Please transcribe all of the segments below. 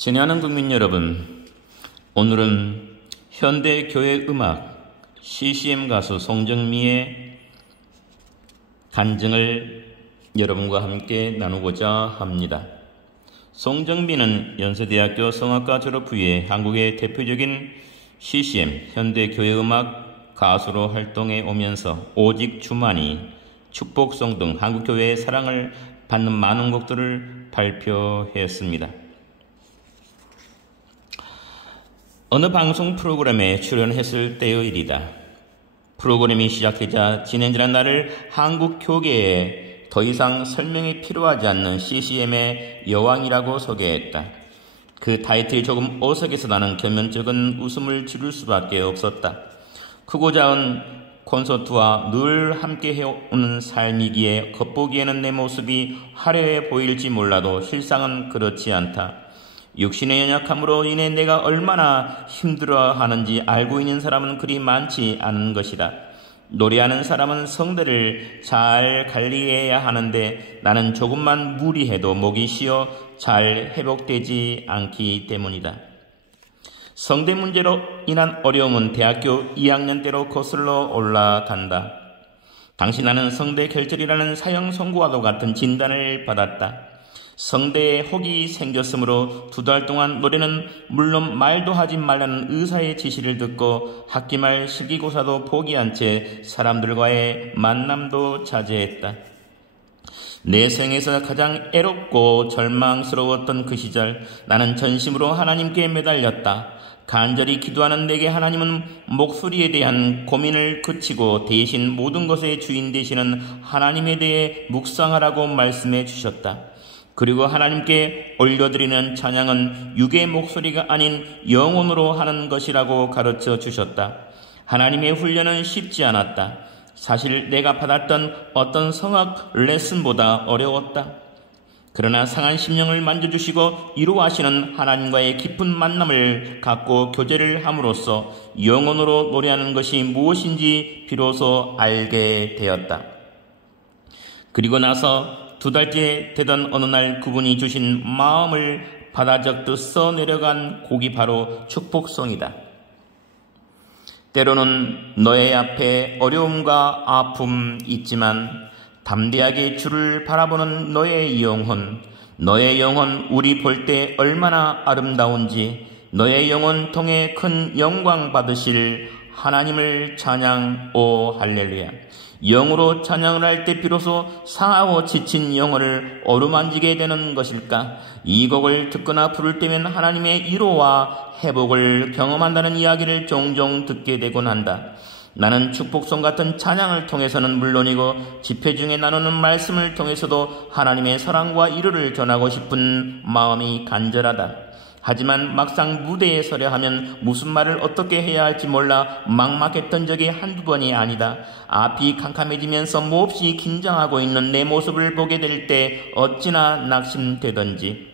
친애하는 국민 여러분, 오늘은 현대 교회 음악 CCM 가수 송정미의 간증을 여러분과 함께 나누고자 합니다. 송정미는 연세대학교 성악과 졸업 후에 한국의 대표적인 CCM 현대 교회 음악 가수로 활동해 오면서 오직 주만이, 축복송 등 한국 교회의 사랑을 받는 많은 곡들을 발표했습니다. 어느 방송 프로그램에 출연했을 때의 일이다. 프로그램이 시작되자 진행자는 나를 한국 교계에 더 이상 설명이 필요하지 않는 CCM의 여왕이라고 소개했다. 그 타이틀이 조금 어색해서 나는 겸연쩍은 웃음을 지를 수밖에 없었다. 크고 작은 콘서트와 늘 함께 해오는 삶이기에 겉보기에는 내 모습이 화려해 보일지 몰라도 실상은 그렇지 않다. 육신의 연약함으로 인해 내가 얼마나 힘들어하는지 알고 있는 사람은 그리 많지 않은 것이다. 노래하는 사람은 성대를 잘 관리해야 하는데 나는 조금만 무리해도 목이 쉬어 잘 회복되지 않기 때문이다. 성대 문제로 인한 어려움은 대학교 2학년 때로 거슬러 올라간다. 당시 나는 성대 결절이라는 사형 선고와도 같은 진단을 받았다. 성대에 혹이 생겼으므로 2달 동안 노래는 물론 말도 하지 말라는 의사의 지시를 듣고 학기 말 실기고사도 포기한 채 사람들과의 만남도 자제했다. 내 생에서 가장 애롭고 절망스러웠던 그 시절, 나는 전심으로 하나님께 매달렸다. 간절히 기도하는 내게 하나님은 목소리에 대한 고민을 그치고 대신 모든 것의 주인 되시는 하나님에 대해 묵상하라고 말씀해 주셨다. 그리고 하나님께 올려드리는 찬양은 육의 목소리가 아닌 영혼으로 하는 것이라고 가르쳐 주셨다. 하나님의 훈련은 쉽지 않았다. 사실 내가 받았던 어떤 성악 레슨보다 어려웠다. 그러나 상한 심령을 만져주시고 이루하시는 하나님과의 깊은 만남을 갖고 교제를 함으로써 영혼으로 노래하는 것이 무엇인지 비로소 알게 되었다. 그리고 나서 2달째 되던 어느 날 그분이 주신 마음을 바다 적듯 써내려간 곡이 바로 축복송이다. 때로는 너의 앞에 어려움과 아픔 있지만 담대하게 주를 바라보는 너의 영혼 우리 볼 때 얼마나 아름다운지 너의 영혼 통해 큰 영광 받으실 하나님을 찬양, 오 할렐루야. 영으로 찬양을 할 때 비로소 상하고 지친 영혼을 어루만지게 되는 것일까? 이 곡을 듣거나 부를 때면 하나님의 위로와 회복을 경험한다는 이야기를 종종 듣게 되곤 한다. 나는 축복송 같은 찬양을 통해서는 물론이고 집회 중에 나누는 말씀을 통해서도 하나님의 사랑과 위로를 전하고 싶은 마음이 간절하다. 하지만 막상 무대에 서려 하면 무슨 말을 어떻게 해야 할지 몰라 막막했던 적이 한두 번이 아니다. 앞이 캄캄해지면서 몹시 긴장하고 있는 내 모습을 보게 될 때 어찌나 낙심되던지.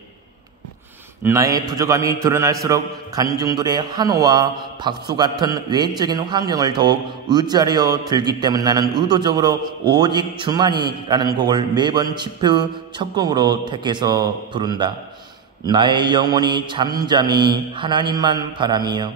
나의 부족함이 드러날수록 간중들의 환호와 박수 같은 외적인 환경을 더욱 의지하려 들기 때문에 나는 의도적으로 오직 주만이라는 곡을 매번 집회의 첫 곡으로 택해서 부른다. 나의 영혼이 잠잠히 하나님만 바라며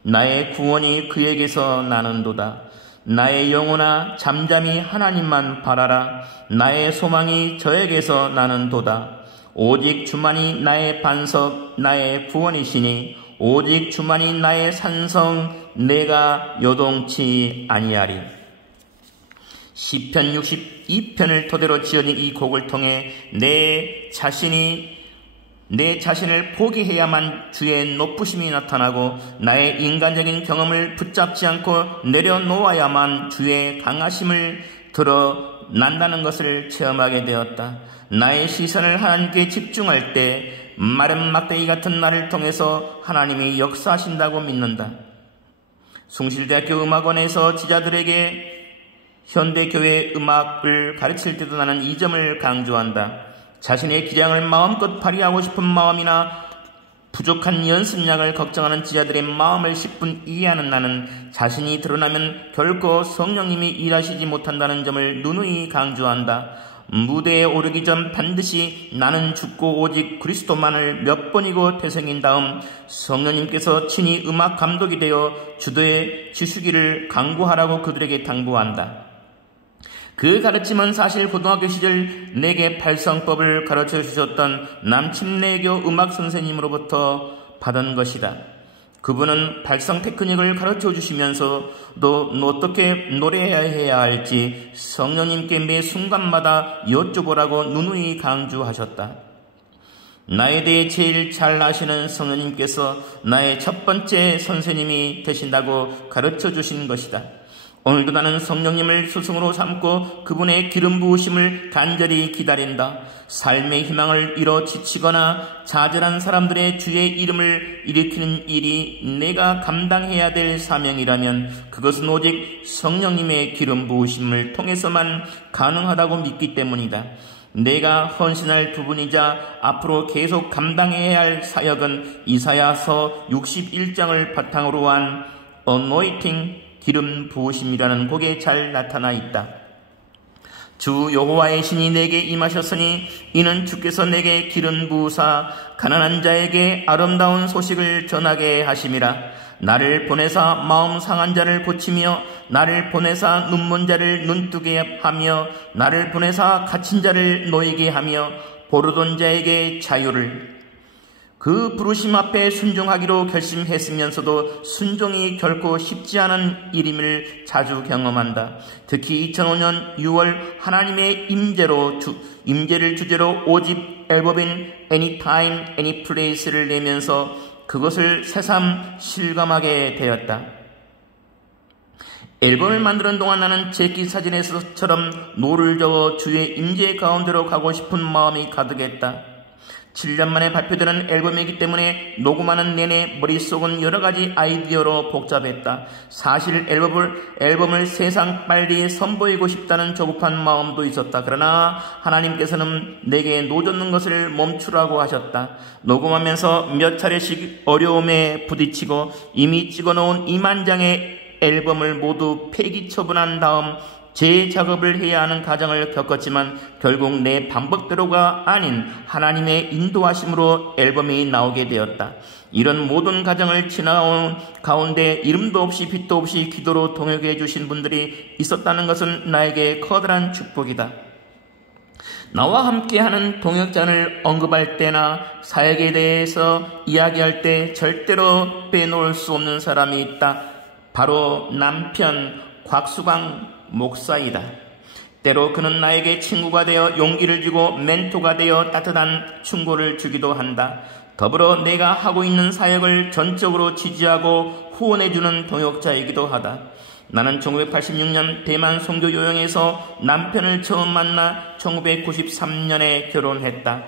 나의 구원이 그에게서 나는도다. 나의 영혼아 잠잠히 하나님만 바라라. 나의 소망이 저에게서 나는도다. 오직 주만이 나의 반석, 나의 구원이시니 오직 주만이 나의 산성, 내가 요동치 아니하리. 시편 62편을 토대로 지어진 이 곡을 통해 내 자신을 포기해야만 주의 높으심이 나타나고 나의 인간적인 경험을 붙잡지 않고 내려놓아야만 주의 강하심을 드러난다는 것을 체험하게 되었다. 나의 시선을 하나님께 집중할 때 마른 막대기 같은 나를 통해서 하나님이 역사하신다고 믿는다. 숭실대학교 음악원에서 지자들에게 현대교회 음악을 가르칠 때도 나는 이 점을 강조한다. 자신의 기량을 마음껏 발휘하고 싶은 마음이나 부족한 연습량을 걱정하는 지자들의 마음을 10분 이해하는 나는 자신이 드러나면 결코 성령님이 일하시지 못한다는 점을 누누이 강조한다. 무대에 오르기 전 반드시 나는 죽고 오직 그리스도만을 몇 번이고 되새긴 다음 성령님께서 친히 음악 감독이 되어 주도에 지수기를 강구하라고 그들에게 당부한다. 그 가르침은 사실 고등학교 시절 내게 발성법을 가르쳐 주셨던 남침내교 음악 선생님으로부터 받은 것이다. 그분은 발성 테크닉을 가르쳐 주시면서도 어떻게 노래해야 할지 성령님께 매 순간마다 여쭤보라고 누누이 강조하셨다. 나에 대해 제일 잘 아시는 성령님께서 나의 첫 번째 선생님이 되신다고 가르쳐 주신 것이다. 오늘도 나는 성령님을 스승으로 삼고 그분의 기름 부으심을 간절히 기다린다. 삶의 희망을 잃어 지치거나 좌절한 사람들의 주의 이름을 일으키는 일이 내가 감당해야 될 사명이라면 그것은 오직 성령님의 기름 부으심을 통해서만 가능하다고 믿기 때문이다. 내가 헌신할 부분이자 앞으로 계속 감당해야 할 사역은 이사야서 61장을 바탕으로 한 anointing, 기름 부으심이라는 곡에 잘 나타나 있다. 주 여호와의 신이 내게 임하셨으니 이는 주께서 내게 기름 부으사 가난한 자에게 아름다운 소식을 전하게 하심이라. 나를 보내사 마음 상한 자를 고치며 나를 보내사 눈먼 자를 눈뜨게 하며 나를 보내사 갇힌 자를 놓이게 하며 보르던 자에게 자유를. 그 부르심 앞에 순종하기로 결심했으면서도 순종이 결코 쉽지 않은 일임을 자주 경험한다. 특히 2005년 6월 하나님의 임재를 주제로 5집 앨범인 Anytime, Anyplace를 내면서 그것을 새삼 실감하게 되었다. 앨범을 만드는 동안 나는 제끼 사진에서처럼 노를 저어 주의 임재 가운데로 가고 싶은 마음이 가득했다. 7년 만에 발표되는 앨범이기 때문에 녹음하는 내내 머릿속은 여러가지 아이디어로 복잡했다. 사실 앨범을 세상 빨리 선보이고 싶다는 조급한 마음도 있었다. 그러나 하나님께서는 내게 노젓는 것을 멈추라고 하셨다. 녹음하면서 몇 차례씩 어려움에 부딪히고 이미 찍어놓은 2만 장의 앨범을 모두 폐기 처분한 다음 재작업을 해야 하는 과정을 겪었지만 결국 내 방법대로가 아닌 하나님의 인도하심으로 앨범이 나오게 되었다. 이런 모든 과정을 지나온 가운데 이름도 없이 빛도 없이 기도로 동역해 주신 분들이 있었다는 것은 나에게 커다란 축복이다. 나와 함께하는 동역자를 언급할 때나 사역에 대해서 이야기할 때 절대로 빼놓을 수 없는 사람이 있다. 바로 남편 곽수광 목사이다. 때로 그는 나에게 친구가 되어 용기를 주고 멘토가 되어 따뜻한 충고를 주기도 한다. 더불어 내가 하고 있는 사역을 전적으로 지지하고 후원해주는 동역자이기도 하다. 나는 1986년 대만 선교 요양에서 남편을 처음 만나 1993년에 결혼했다.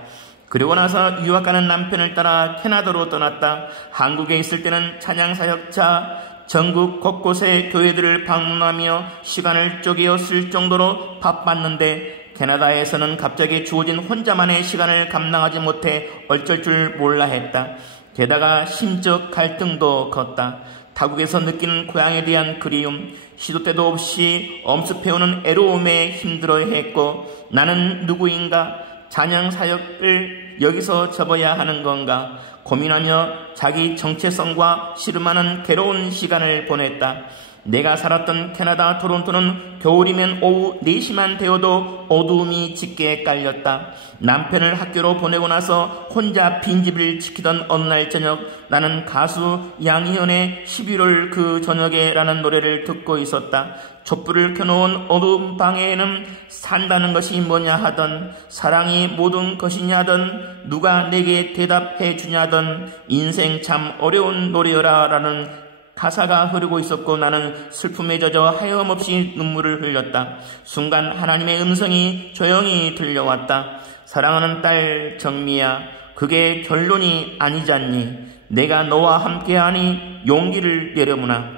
그리고 나서 유학 가는 남편을 따라 캐나다로 떠났다. 한국에 있을 때는 찬양사역자 전국 곳곳의 교회들을 방문하며 시간을 쪼개어 쓸 정도로 바빴는데 캐나다에서는 갑자기 주어진 혼자만의 시간을 감당하지 못해 어쩔 줄 몰라 했다. 게다가 심적 갈등도 컸다. 타국에서 느끼는 고향에 대한 그리움, 시도 때도 없이 엄습해오는 애로움에 힘들어했고 나는 누구인가? 찬양 사역을 여기서 접어야 하는 건가? 고민하며 자기 정체성과 씨름하는 괴로운 시간을 보냈다. 내가 살았던 캐나다 토론토는 겨울이면 오후 4시만 되어도 어두움이 짙게 깔렸다. 남편을 학교로 보내고 나서 혼자 빈집을 지키던 어느 날 저녁 나는 가수 양희은의 11월 그 저녁에 라는 노래를 듣고 있었다. 촛불을 켜놓은 어두운 방에는 산다는 것이 뭐냐 하던 사랑이 모든 것이냐던 누가 내게 대답해 주냐던 인생 참 어려운 노래여라 라는 가사가 흐르고 있었고 나는 슬픔에 젖어 하염없이 눈물을 흘렸다. 순간 하나님의 음성이 조용히 들려왔다. 사랑하는 딸 정미야, 그게 결론이 아니잖니. 내가 너와 함께하니 용기를 내려무나.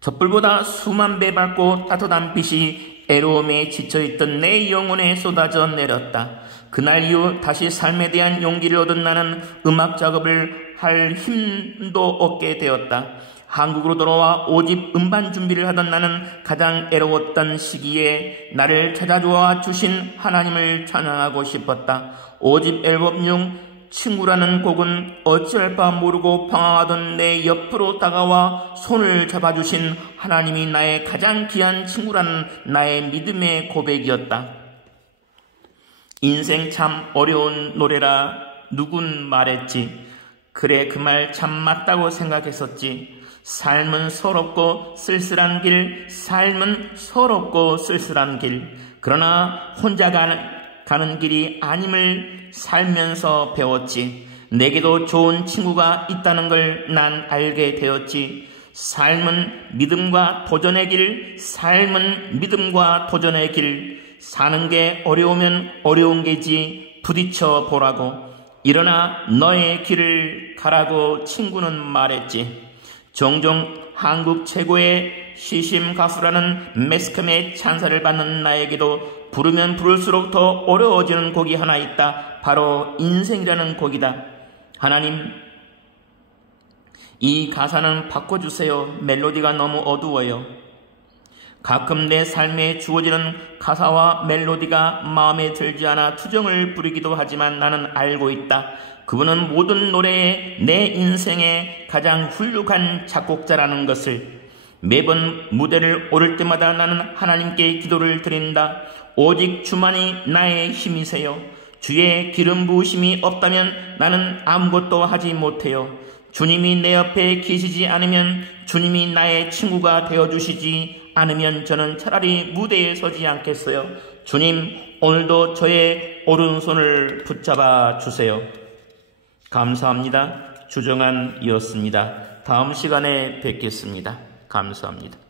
촛불보다 수만 배 밝고 따뜻한 빛이 애로움에 지쳐있던 내 영혼에 쏟아져 내렸다. 그날 이후 다시 삶에 대한 용기를 얻은 나는 음악 작업을 할 힘도 얻게 되었다. 한국으로 돌아와 5집 음반 준비를 하던 나는 가장 애로웠던 시기에 나를 찾아주어 주신 하나님을 찬양하고 싶었다. 5집 앨범 중 친구라는 곡은 어찌할 바 모르고 방황하던 내 옆으로 다가와 손을 잡아주신 하나님이 나의 가장 귀한 친구라는 나의 믿음의 고백이었다. 인생 참 어려운 노래라 누군 말했지. 그래, 그 말 참 맞다고 생각했었지. 삶은 서럽고 쓸쓸한 길, 삶은 서럽고 쓸쓸한 길. 그러나 혼자 가는 길이 아님을 살면서 배웠지. 내게도 좋은 친구가 있다는 걸 난 알게 되었지. 삶은 믿음과 도전의 길, 삶은 믿음과 도전의 길. 사는 게 어려우면 어려운 게지 부딪혀 보라고. 일어나 너의 길을 가라고 친구는 말했지. 종종 한국 최고의 시심 가수라는 매스컴의 찬사를 받는 나에게도 부르면 부를수록 더 어려워지는 곡이 하나 있다. 바로 인생이라는 곡이다. 하나님, 이 가사는 바꿔주세요. 멜로디가 너무 어두워요. 가끔 내 삶에 주어지는 가사와 멜로디가 마음에 들지 않아 투정을 부리기도 하지만 나는 알고 있다. 그분은 모든 노래에 내 인생의 가장 훌륭한 작곡자라는 것을. 매번 무대를 오를 때마다 나는 하나님께 기도를 드린다. 오직 주만이 나의 힘이세요. 주의 기름 부으심이 없다면 나는 아무것도 하지 못해요. 주님이 내 옆에 계시지 않으면, 주님이 나의 친구가 되어주시지 않으면 저는 차라리 무대에 서지 않겠어요. 주님, 오늘도 저의 오른손을 붙잡아 주세요. 감사합니다. 주정한이었습니다. 다음 시간에 뵙겠습니다. 감사합니다.